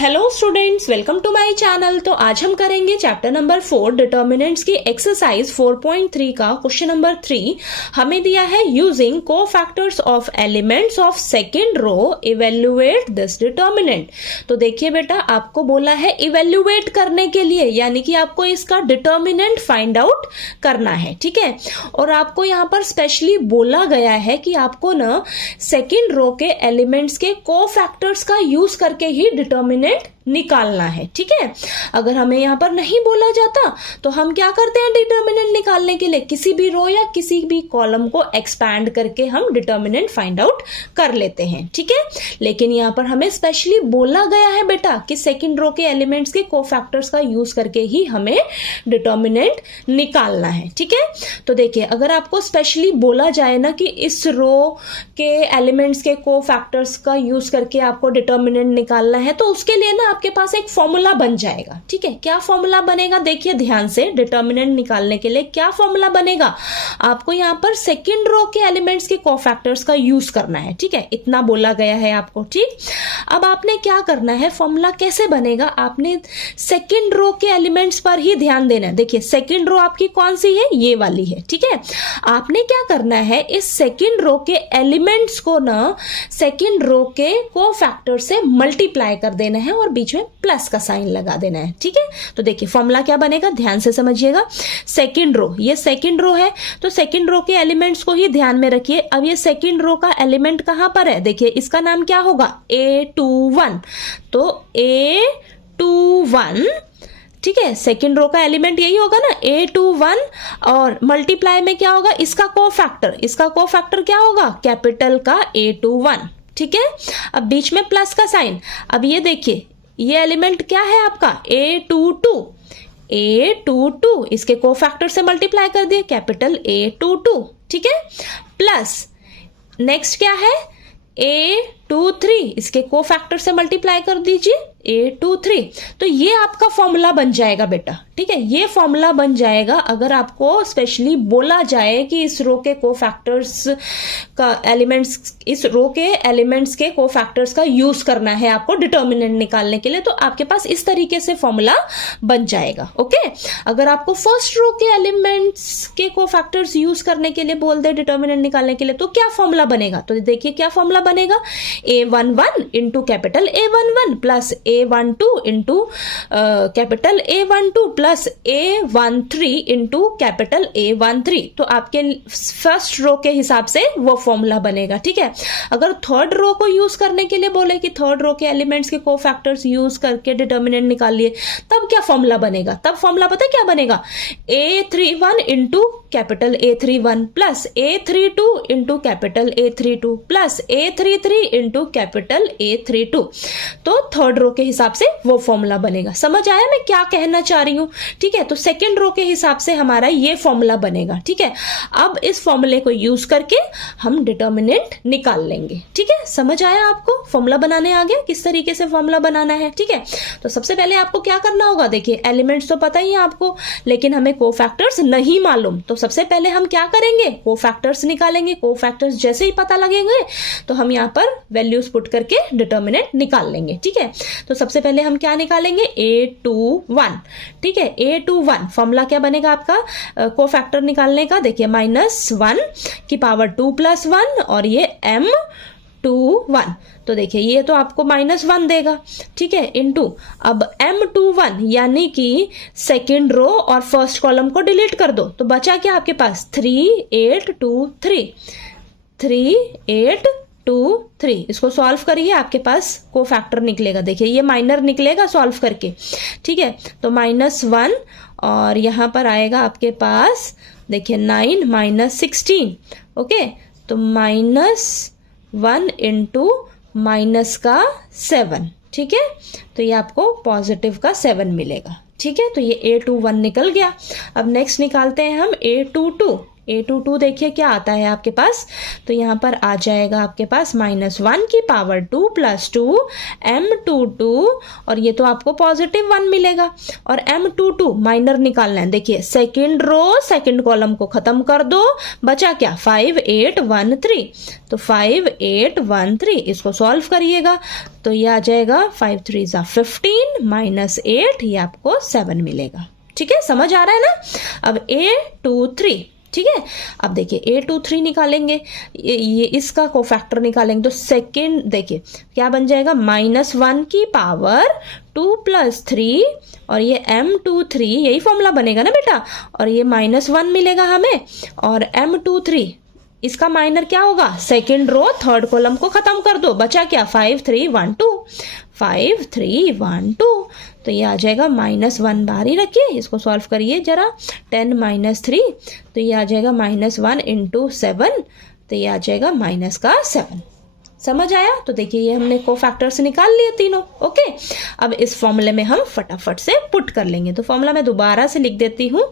Hello students, welcome to my channel. तो आज हम करेंगे चैप्टर नंबर 4 डिटर्मिनेंट्स की एक्सरसाइज 4.3 का क्वेश्चन नंबर 3। हमें दिया है using cofactors of elements of second row evaluate this determinant. तो देखिए बेटा, आपको बोला है इवेल्युएट करने के लिए, यानी कि आपको इसका डिटर्मिनेंट फाइंड आउट करना है, ठीक है। और आपको यहाँ पर स्पेशली बोला गया है कि आपको ना सेकेंड रो के एलिमेंट्स के कोफैक्टर्स का यूज करके ही डिटर्मिनेंट निकालना है, ठीक है। अगर हमें यहां पर नहीं बोला जाता तो हम क्या करते हैं, डिटर्मिनेंट निकालने के लिए किसी भी रो या किसी भी कॉलम को एक्सपैंड करके हम डिटर्मिनेंट फाइंड आउट कर लेते हैं, ठीक है। लेकिन यहां पर हमें स्पेशली बोला गया है बेटा कि सेकंड रो के एलिमेंट्स के कोफैक्टर्स का यूज करके ही हमें डिटर्मिनेंट निकालना है, ठीक है। तो देखिए, अगर आपको स्पेशली बोला जाए ना कि इस रो के एलिमेंट्स के कोफैक्टर्स का यूज करके आपको डिटर्मिनेंट निकालना है, तो उसके लिए ना आपके पास एक फॉर्मूला बन जाएगा, ठीक है। क्या फॉर्मूला बनेगा, देखिए ध्यान से। डिटर्मिनेंट निकालने के लिए क्या फॉर्मूला बनेगा, आपको यहां पर सेकंड रो के एलिमेंट्स के कोफैक्टर्स का यूज करना है, ठीक है। इतना बोला गया है आपको, ठीक। अब आपने क्या करना है, फॉर्मूला कैसे बनेगा, आपने सेकंड रो के एलिमेंट्स पर ही ध्यान देना है। देखिए, सेकंड रो आपकी कौन सी है, ये वाली है, ठीक है। आपने क्या करना है, इस सेकंड रो के एलिमेंट्स को ना सेकंड रो के कोफैक्टर से मल्टीप्लाई कर देना है और बीच में प्लस का साइन लगा देना है, ठीक है। तो देखिए फॉर्मूला क्या बनेगा, ध्यान से समझिएगा। सेकंड रो, ये सेकंड रो है, तो सेकंड रो के एलिमेंट्स को ही ध्यान में रखिए। अब ये सेकंड रो का एलिमेंट कहां पर है, देखिए इसका नाम क्या होगा, A21। तो A21, ठीक है, सेकेंड रो का एलिमेंट यही होगा ना, A21। और मल्टीप्लाई में क्या होगा, इसका कोफैक्टर क्या होगा, कैपिटल का A21, ठीक है। अब बीच में प्लस का साइन। अब ये देखिए, ये एलिमेंट क्या है आपका, A22, इसके कोफैक्टर से मल्टीप्लाई कर दिए, कैपिटल A22, ठीक है। प्लस नेक्स्ट क्या है, A23, इसके कोफैक्टर से मल्टीप्लाई कर दीजिए, A23। तो ये आपका फॉर्मूला बन जाएगा बेटा, ठीक है। ये फॉर्मूला बन जाएगा अगर आपको स्पेशली बोला जाए कि इस रो के कोफैक्टर्स का एलिमेंट्स, इस रो के एलिमेंट्स के कोफैक्टर्स का यूज करना है आपको डिटर्मिनेंट निकालने के लिए, तो आपके पास इस तरीके से फॉर्मूला बन जाएगा, ओके। अगर आपको फर्स्ट रो के एलिमेंट्स के कोफैक्टर्स यूज करने के लिए बोल दे डिटर्मिनेंट निकालने के लिए, तो क्या फॉर्मूला बनेगा, तो देखिए क्या फॉर्मूला बनेगा, A11 into capital A11 plus A12 into capital A12 plus A13 into capital A13। तो आपके फर्स्ट रो के हिसाब से वो फॉर्मूला बनेगा, ठीक है। अगर थर्ड रो को यूज करने के लिए बोले कि थर्ड रो के एलिमेंट्स के कोफैक्टर्स यूज करके डिटर्मिनेंट निकालिए, तब क्या फॉर्मूला बनेगा, तब फॉर्मूला पता है क्या बनेगा, A31 into capital A31 plus A32 into capital A32 plus A33 into capital A32। तो थर्ड रो के हिसाब से वो फॉर्मूला बनेगा। समझ आया मैं क्या कहना चाह रही हूं, ठीक है। तो सेकंड रो के हिसाब से हमारा ये फॉर्मूला बनेगा, ठीक है। अब इस फॉर्मूले को यूज करके हम डिटर्मिनेंट निकाल लेंगे, ठीक है। समझ आया आपको, फॉर्मूला बनाने आ गया किस तरीके से फॉर्मूला बनाना है, ठीक है। तो सबसे पहले आपको क्या करना होगा, देखिए एलिमेंट्स तो पता ही है आपको, लेकिन हमें कोफैक्टर्स नहीं मालूम। तो सबसे पहले हम क्या करेंगे, कोफैक्टर्स निकालेंगे। कोफैक्टर्स जैसे ही पता लगेंगे तो हम यहाँ पर वैल्यूज पुट करके डिटर्मिनेंट निकाल लेंगे, ठीक है। तो सबसे पहले हम क्या निकालेंगे, A21, ठीक है। A21 फॉर्मूला क्या बनेगा आपका कोफैक्टर निकालने का, देखिए -1 की पावर 2 + 1 और ये M21। तो देखिए ये तो आपको -1 देगा, ठीक है, इनटू अब M21 यानी कि सेकेंड रो और फर्स्ट कॉलम को डिलीट कर दो, तो बचा क्या आपके पास 3823। इसको सॉल्व करिए, आपके पास कोफैक्टर निकलेगा, देखिए ये माइनर निकलेगा सॉल्व करके, ठीक है। तो -1 और यहां पर आएगा आपके पास देखिए 9 -16, ओके। तो -1 इंटू माइनस का 7, ठीक है। तो ये आपको पॉजिटिव का 7 मिलेगा, ठीक है। तो ये A21 निकल गया। अब नेक्स्ट निकालते हैं हम A22, A22 देखिए क्या आता है आपके पास, तो यहाँ पर आ जाएगा आपके पास -1 की पावर 2 + 2 M22, और ये तो आपको +1 मिलेगा, और M22 माइनर निकालना है। देखिए सेकंड रो सेकंड कॉलम को खत्म कर दो, बचा क्या 5 8 1 3, तो 5 8 1 3 इसको सॉल्व करिएगा तो ये आ जाएगा 5 3 = 15 -8 ये आपको 7 मिलेगा। ठीक है, समझ आ रहा है ना। अब A23, ठीक है, अब देखिए A23 निकालेंगे, ये इसका कोफैक्टर निकालेंगे तो सेकंड देखिए क्या बन जाएगा, -1 की पावर 2 + 3, और ये M23 यही फॉर्मूला बनेगा ना बेटा, और ये -1 मिलेगा हमें, और M23 इसका माइनर क्या होगा, सेकंड रो थर्ड कॉलम को खत्म कर दो, बचा क्या 5 3 1 2, 5 3 1 2, तो ये आ जाएगा -1 बाहर ही रखिए, इसको सॉल्व करिए जरा, 10 - 3, तो ये आ जाएगा -1 × 7, तो ये आ जाएगा -7। समझ आया। तो देखिए ये हमने कोफैक्टर से निकाल लिए तीनों। ओके, अब इस फॉर्मूले में हम फटाफट से पुट कर लेंगे। तो फॉर्मूला मैं दोबारा से लिख देती हूँ,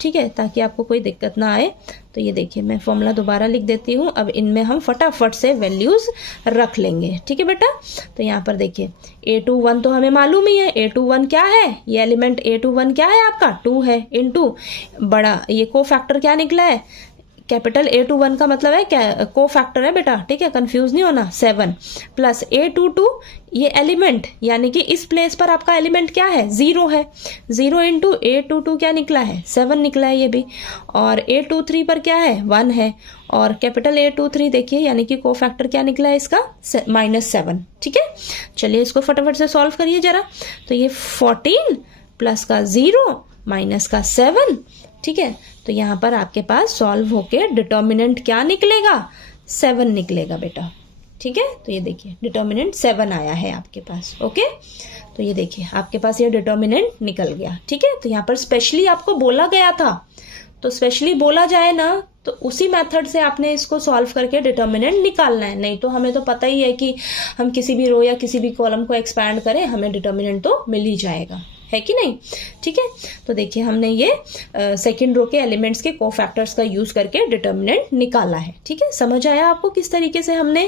ठीक है, ताकि आपको कोई दिक्कत ना आए। तो ये देखिए मैं फॉर्मूला दोबारा लिख देती हूँ। अब इनमें हम फटाफट से वैल्यूज रख लेंगे, ठीक है बेटा। तो यहाँ पर देखिए A21 तो हमें मालूम ही है, A21 क्या है, ये एलिमेंट A21 क्या है आपका 2 है, इनटू बड़ा ये कोफैक्टर क्या निकला है, कैपिटल A21 का मतलब है क्या, को फैक्टर है बेटा, ठीक है, कंफ्यूज नहीं होना, 7 प्लस A22 ये एलिमेंट, यानी कि इस प्लेस पर आपका एलिमेंट क्या है, 0 है, 0 × A22 क्या निकला है, 7 निकला है ये भी, और A23 पर क्या है 1 है, और कैपिटल A23 देखिए यानी कि को फैक्टर क्या निकला है इसका -7। ठीक है, चलिए इसको फटाफट से सॉल्व करिए जरा। तो ये 14 प्लस का 0 माइनस का 7, ठीक है, तो यहाँ पर आपके पास सॉल्व होके डिटर्मिनेंट क्या निकलेगा, 7 निकलेगा बेटा। ठीक है, तो ये देखिए डिटर्मिनेंट 7 आया है आपके पास। ओके, तो ये देखिए आपके पास ये डिटर्मिनेंट निकल गया। ठीक है, तो यहाँ पर स्पेशली आपको बोला गया था, तो स्पेशली बोला जाए ना तो उसी मेथड से आपने इसको सॉल्व करके डिटर्मिनेंट निकालना है, नहीं तो हमें तो पता ही है कि हम किसी भी रो या किसी भी कॉलम को एक्सपैंड करें हमें डिटर्मिनेंट तो मिल ही जाएगा, है कि नहीं। ठीक है, तो देखिए हमने ये सेकंड रो के एलिमेंट्स के कोफैक्टर्स का यूज करके डिटर्मिनेंट निकाला है। ठीक है, समझ आया आपको किस तरीके से हमने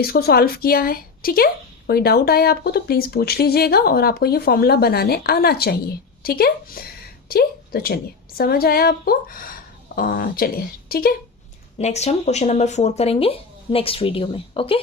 इसको सॉल्व किया है। ठीक है, कोई डाउट आया आपको तो प्लीज पूछ लीजिएगा, और आपको ये फॉर्मूला बनाने आना चाहिए। ठीक है, ठीक, तो चलिए समझ आया आपको, चलिए ठीक है, नेक्स्ट हम क्वेश्चन नंबर 4 करेंगे नेक्स्ट वीडियो में। ओके।